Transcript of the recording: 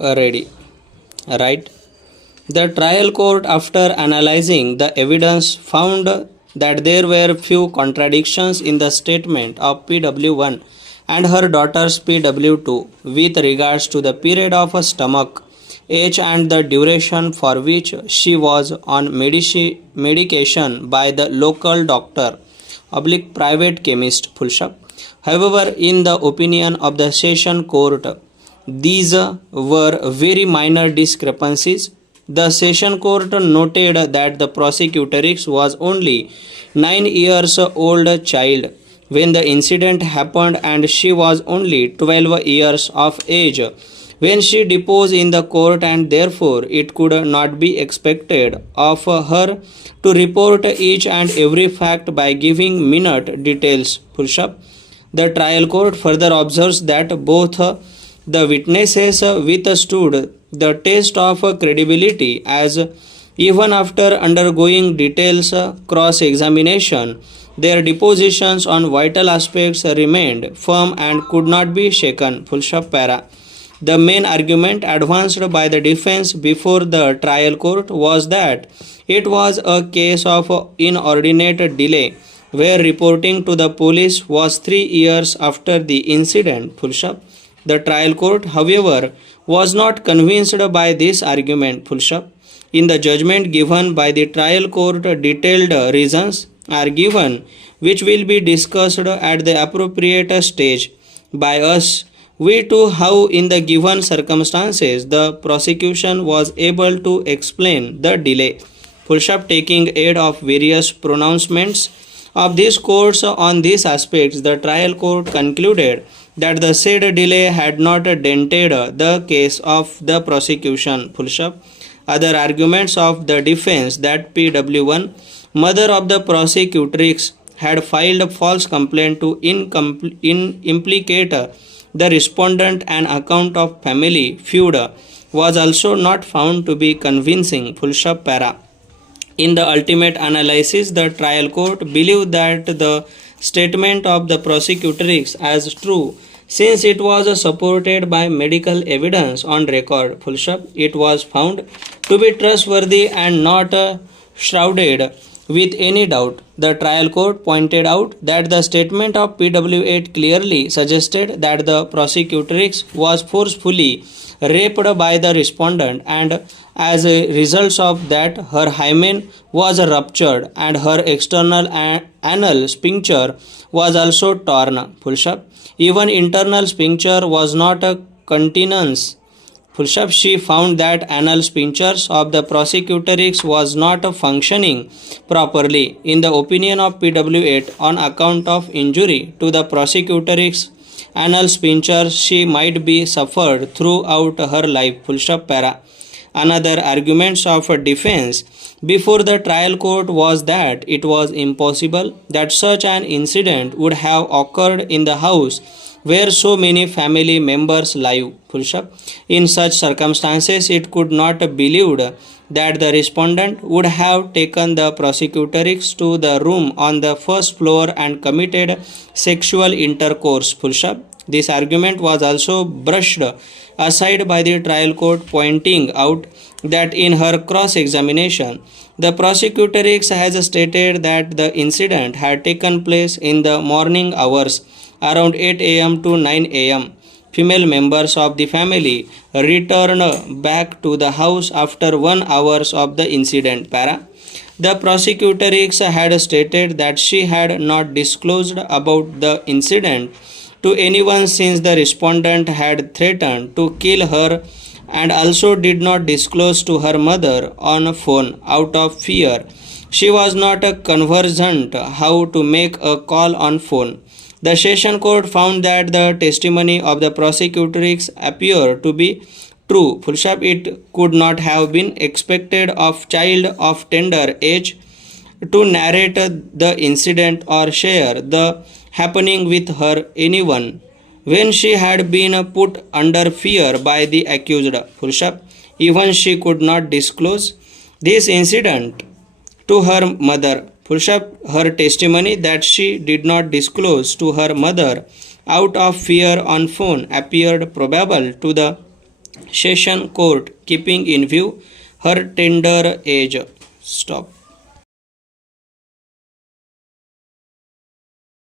Ready. Right. The trial court, after analyzing the evidence, found that there were few contradictions in the statement of PW1 and her daughter's PW2 with regards to the period of a stomach age and the duration for which she was on medication by the local doctor oblique private chemist full stop. However, in the opinion of the session court, these were very minor discrepancies. The session court noted that the prosecutrix was only 9 years old child when the incident happened and she was only 12 years of age when she deposed in the court, and therefore it could not be expected of her to report each and every fact by giving minute details. Full stop. The trial court further observes that both the witnesses withstood the test of credibility, as even after undergoing details cross examination, their depositions on vital aspects remained firm and could not be shaken. Full stop para. The main argument advanced by the defense before the trial court was that it was a case of inordinate delay, where reporting to the police was 3 years after the incident. Full stop. The trial court, however, was not convinced by this argument. Full stop. In the judgment given by the trial court, detailed reasons are given which will be discussed at the appropriate stage by us. We too how in the given circumstances the prosecution was able to explain the delay. Full stop. Taking aid of various pronouncements of these courts on these aspects, the trial court concluded that the said delay had not dented the case of the prosecution. Full stop. Other arguments of the defense that PW1, mother of the prosecutrix, had filed a false complaint to implicate the respondent, an account of family feud was also not found to be convincing. Full stop para. In the ultimate analysis, the trial court believed that the statement of the prosecutrix as true, since it was supported by medical evidence on record. Full stop. It was found to be trustworthy and not shrouded with any doubt. The trial court pointed out that the statement of PW8 clearly suggested that the prosecutrix was forcefully raped by the respondent, and as a result of that her hymen was ruptured and her external anal sphincter was also torn. Full stop. Even internal sphincter was not a continuance. Full stop. She found that anal sphincters of the prosecutrix was not functioning properly. In the opinion of PW8, on account of injury to the prosecutrix anal sphincter, she might be suffered throughout her life. Full stop para. Another arguments of defense before the trial court was that it was impossible that such an incident would have occurred in the house where so many family members live. Full stop. In such circumstances, it could not be believed that the respondent would have taken the prosecutrix to the room on the first floor and committed sexual intercourse. Full stop. This argument was also brushed aside by the trial court, pointing out that in her cross-examination, the prosecutrix has stated that the incident had taken place in the morning hours around 8 a.m. to 9 a.m. Female members of the family returned back to the house after 1 hour of the incident. Para. The prosecutrix had stated that she had not disclosed about the incident to anyone since the respondent had threatened to kill her, and also did not disclose to her mother on a phone out of fear. She was not conversant how to make a call on phone. The session court found that the testimony of the prosecutrix appeared to be true. Full stop. It could not have been expected of child of tender age to narrate the incident or share the happening with her anyone when she had been put under fear by the accused. Full stop. Even she could not disclose this incident to her mother. Full stop. Her testimony that she did not disclose to her mother out of fear on phone appeared probable to the Session Court, keeping in view her tender age. Stop.